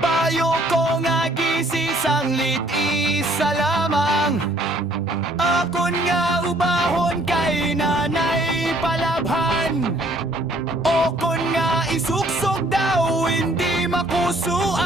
Payo ko nga gisi sanglit isa lamang. Akon nga ubahon kay nanay palabhan. O kon nga isuksok daw hindi makusuan.